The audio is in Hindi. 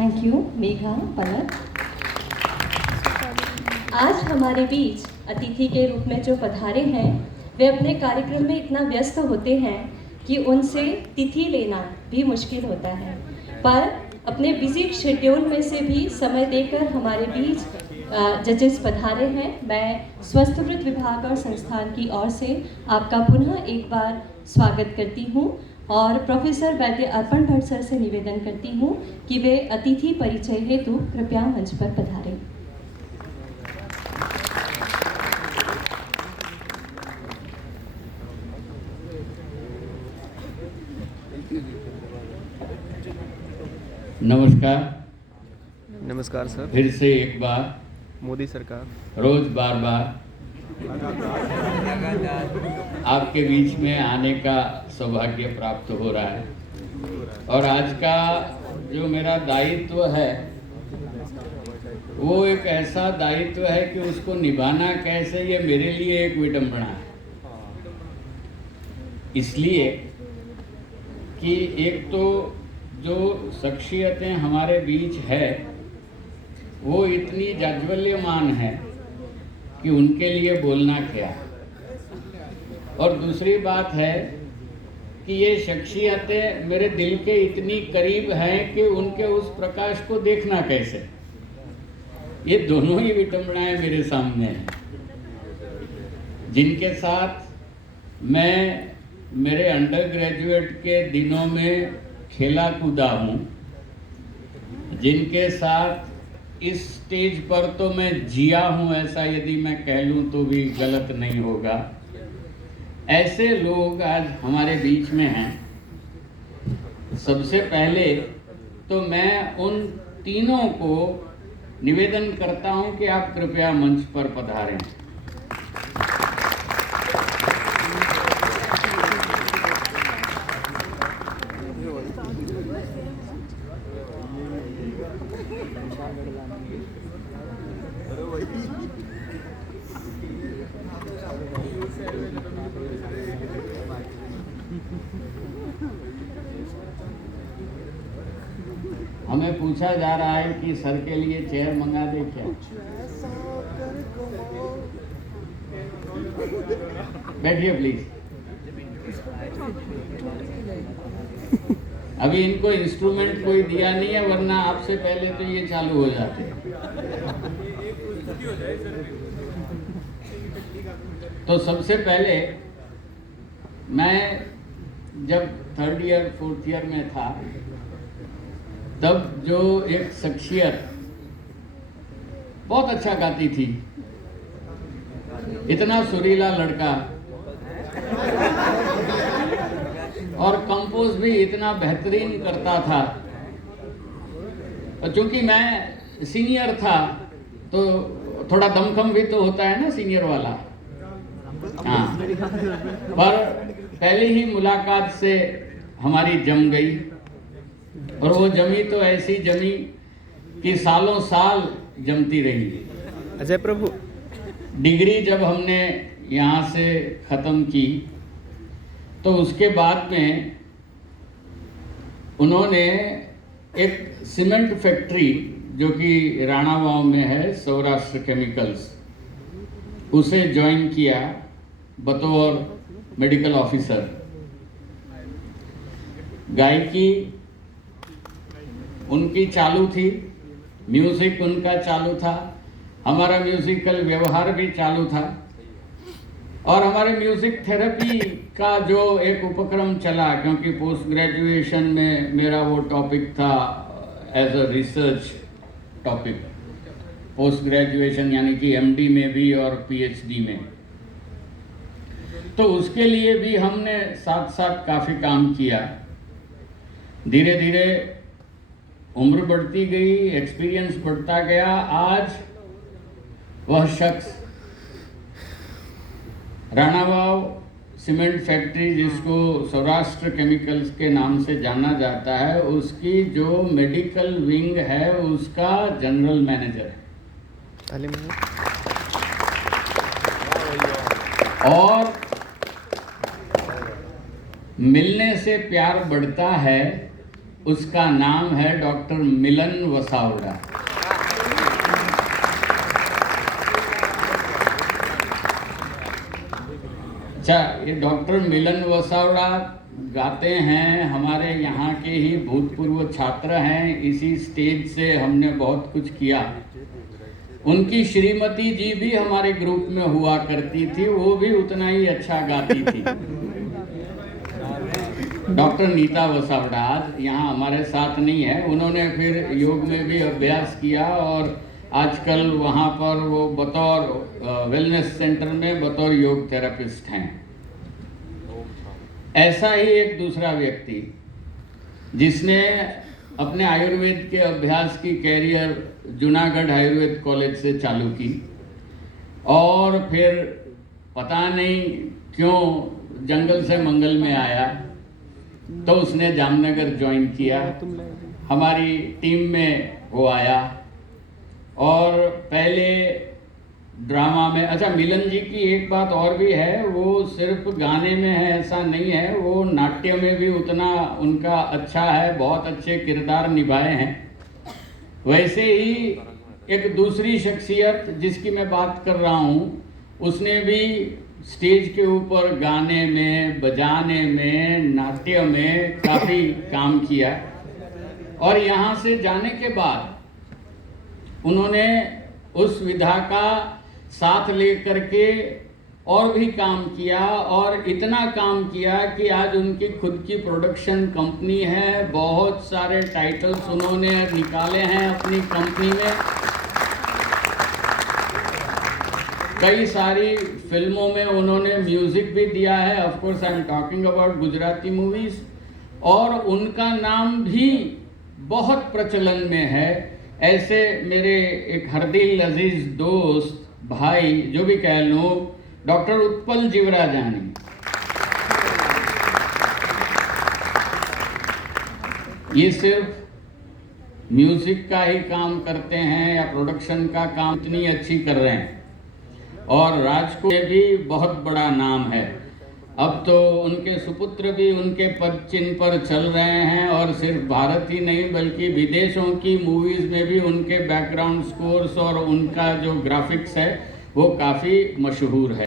थैंक यू मेघा, पलक। आज हमारे बीच अतिथि के रूप में जो पधारे हैं वे अपने कार्यक्रम में इतना व्यस्त होते हैं कि उनसे तिथि लेना भी मुश्किल होता है, पर अपने बिजी शेड्यूल में से भी समय देकर हमारे बीच जजेस पधारे हैं। मैं स्वास्थ्य विभाग और संस्थान की ओर से आपका पुनः एक बार स्वागत करती हूँ और प्रोफेसर वैद्य अर्पण भट्ट सर से निवेदन करती हूँ कि वे अतिथि परिचय हेतु कृपया मंच पर पधारें। नमस्कार सर। फिर से एक बार मोदी सरकार रोज बार बार आपके बीच में आने का सौभाग्य प्राप्त हो रहा है और आज का जो मेरा दायित्व है वो एक ऐसा दायित्व है कि उसको निभाना कैसे, ये मेरे लिए एक विडंबना है। इसलिए कि एक तो जो शख्सियतें हमारे बीच है वो इतनी जाज्वल्यमान है कि उनके लिए बोलना क्या, और दूसरी बात है कि ये शख्सियतें मेरे दिल के इतनी करीब हैं कि उनके उस प्रकाश को देखना कैसे, ये दोनों ही विडंबनाएं मेरे सामने हैं, जिनके साथ मैं मेरे अंडर ग्रेजुएट के दिनों में खेला कूदा हूँ, जिनके साथ इस स्टेज पर तो मैं जिया हूँ, ऐसा यदि मैं कह लूँ तो भी गलत नहीं होगा। ऐसे लोग आज हमारे बीच में हैं। सबसे पहले तो मैं उन तीनों को निवेदन करता हूँ कि आप कृपया मंच पर पधारें। हमें पूछा जा रहा है कि सर के लिए चेयर मंगा दे क्या। बैठिए प्लीज। अभी इनको इंस्ट्रूमेंट कोई दिया नहीं है, वरना आपसे पहले तो ये चालू हो जाते। तो सबसे पहले मैं जब 3rd ईयर 4th ईयर में था तब जो एक शख्सियत बहुत अच्छा गाती थी, इतना सुरीला लड़का और कंपोज भी इतना बेहतरीन करता था, और चूंकि मैं सीनियर था तो थोड़ा दमखम भी तो होता है ना सीनियर वाला। हाँ, पर पहले ही मुलाकात से हमारी जम गई, और वो जमी तो ऐसी जमी कि सालों साल जमती रही। अजय प्रभु। डिग्री जब हमने यहाँ से ख़त्म की तो उसके बाद में उन्होंने एक सीमेंट फैक्ट्री जो कि राणावाव में है, सौराष्ट्र केमिकल्स, उसे ज्वाइन किया बतौर मेडिकल ऑफिसर। गायकी उनकी चालू थी, म्यूज़िक उनका चालू था, हमारा म्यूज़िकल व्यवहार भी चालू था, और हमारे म्यूज़िक थेरेपी का जो एक उपक्रम चला, क्योंकि पोस्ट ग्रेजुएशन में मेरा वो टॉपिक था as a research topic, post graduation यानी कि एमडी में भी और पीएचडी में, तो उसके लिए भी हमने साथ साथ काफ़ी काम किया। धीरे धीरे उम्र बढ़ती गई, एक्सपीरियंस बढ़ता गया। आज वह शख्स राणावाव सीमेंट फैक्ट्री, जिसको सौराष्ट्र केमिकल्स के नाम से जाना जाता है, उसकी जो मेडिकल विंग है उसका जनरल मैनेजर है। और मिलने से प्यार बढ़ता है उसका नाम है डॉक्टर मिलन वसावड़ा। अच्छा, ये डॉक्टर मिलन वसावड़ा गाते हैं, हमारे यहाँ के ही भूतपूर्व छात्र हैं, इसी स्टेज से हमने बहुत कुछ किया। उनकी श्रीमती जी भी हमारे ग्रुप में हुआ करती थी, वो भी उतना ही अच्छा गाती थी। डॉक्टर नीता वसावड़ा आज यहाँ हमारे साथ नहीं है, उन्होंने फिर योग में भी अभ्यास किया और आजकल वहाँ पर वो बतौर वेलनेस सेंटर में बतौर योग थेरेपिस्ट हैं। ऐसा ही एक दूसरा व्यक्ति जिसने अपने आयुर्वेद के अभ्यास की कैरियर जूनागढ़ आयुर्वेद कॉलेज से चालू की और फिर पता नहीं क्यों जंगल से मंगल में आया तो उसने जामनगर ज्वाइन किया, हमारी टीम में वो आया और पहले ड्रामा में। अच्छा, मिलन जी की एक बात और भी है, वो सिर्फ गाने में है ऐसा नहीं है, वो नाट्य में भी उतना उनका अच्छा है, बहुत अच्छे किरदार निभाए हैं। वैसे ही एक दूसरी शख्सियत जिसकी मैं बात कर रहा हूँ, उसने भी स्टेज के ऊपर गाने में, बजाने में, नाट्य में काफ़ी काम किया और यहाँ से जाने के बाद उन्होंने उस विधा का साथ लेकर के और भी काम किया और इतना काम किया कि आज उनकी खुद की प्रोडक्शन कंपनी है, बहुत सारे टाइटल्स उन्होंने निकाले हैं अपनी कंपनी में, कई सारी फिल्मों में उन्होंने म्यूजिक भी दिया है। Of course I am talking about Gujarati movies, और उनका नाम भी बहुत प्रचलन में है। ऐसे मेरे एक हरदिल अजीज दोस्त भाई जो भी कह लो, डॉक्टर उत्पल जीवराजानी, ये सिर्फ म्यूजिक का ही काम करते हैं या प्रोडक्शन का काम इतनी अच्छी कर रहे हैं और राजकोट में भी बहुत बड़ा नाम है। अब तो उनके सुपुत्र भी उनके पद चिन्ह पर चल रहे हैं और सिर्फ भारत ही नहीं बल्कि विदेशों की मूवीज़ में भी उनके बैकग्राउंड स्कोर्स और उनका जो ग्राफिक्स है वो काफ़ी मशहूर है।